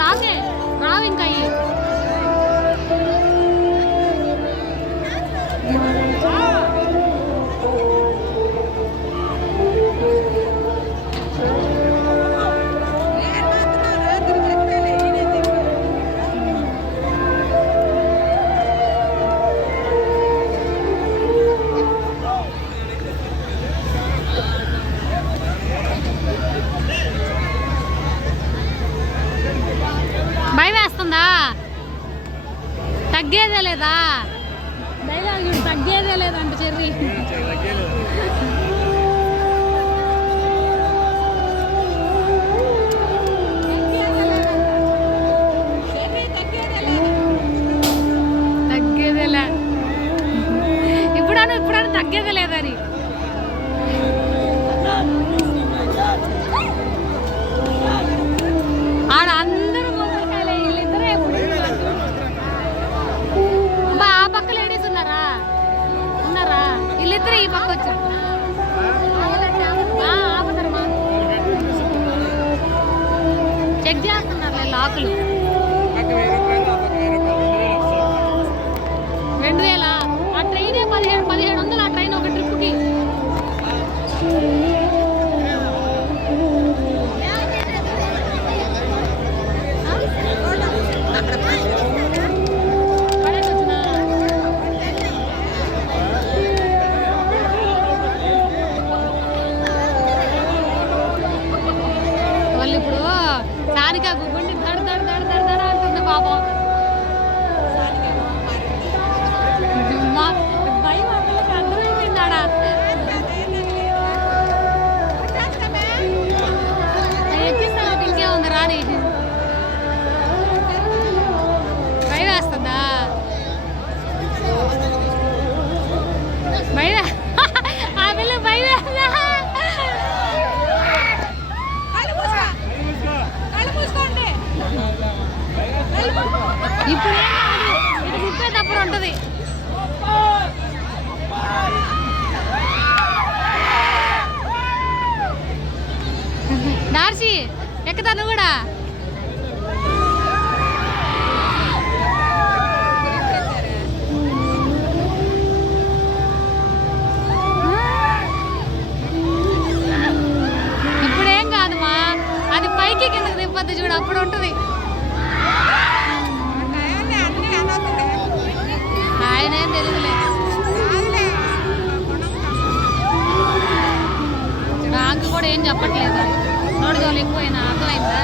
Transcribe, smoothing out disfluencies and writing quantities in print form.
లాగే రావు ఇంకా అయ్యి భయం వేస్తుందా? తగ్గేదే లేదా? డైలాగ్ తగ్గేదే లేదంట చెర్రీ. తగ్గేదేలే ఇప్పుడను తగ్గేదే లేదని. ఆడ అందరూ మొదలుకాయలే, వీళ్ళిద్దరే బా. ఆ పక్క లేడీస్ ఉన్నారా? వీళ్ళిద్దరే ఈ పక్క వచ్చారు. ఆపుతారమ్మా, చెక్ చేస్తున్నారు లాకులు. 2000 ఆ ట్రైనే 1700 ఆ ట్రైన్ ఒక ట్రిప్కి. వాళ్ళు ఇప్పుడు సారిగా గుండి దడ దడ దడ దడ దడ అంటుంది పాపం. భయం అక్కడికి అర్థమైపోయింది ఆడ. ఎక్కిస్తా ఇంకే ఉంది రాని. భయం వేస్తుందా? భయం ఆ పిల్ల భయం వేస్తుందా? ఇప్పుడు ఇది ముప్పేటప్పుడు ఉంటుంది. డార్సి ఎక్కుతా నువ్వు కూడా. ఇప్పుడేం కాదుమా, అది పైకి కిందకి తిప్పద్దు చూడు, అప్పుడు ఉంటుంది. ఆయనేం తెలియదులే. నాకు కూడా ఏం చెప్పట్లేదు. నోటి జోలు ఎక్కువైనా అర్థమైందా?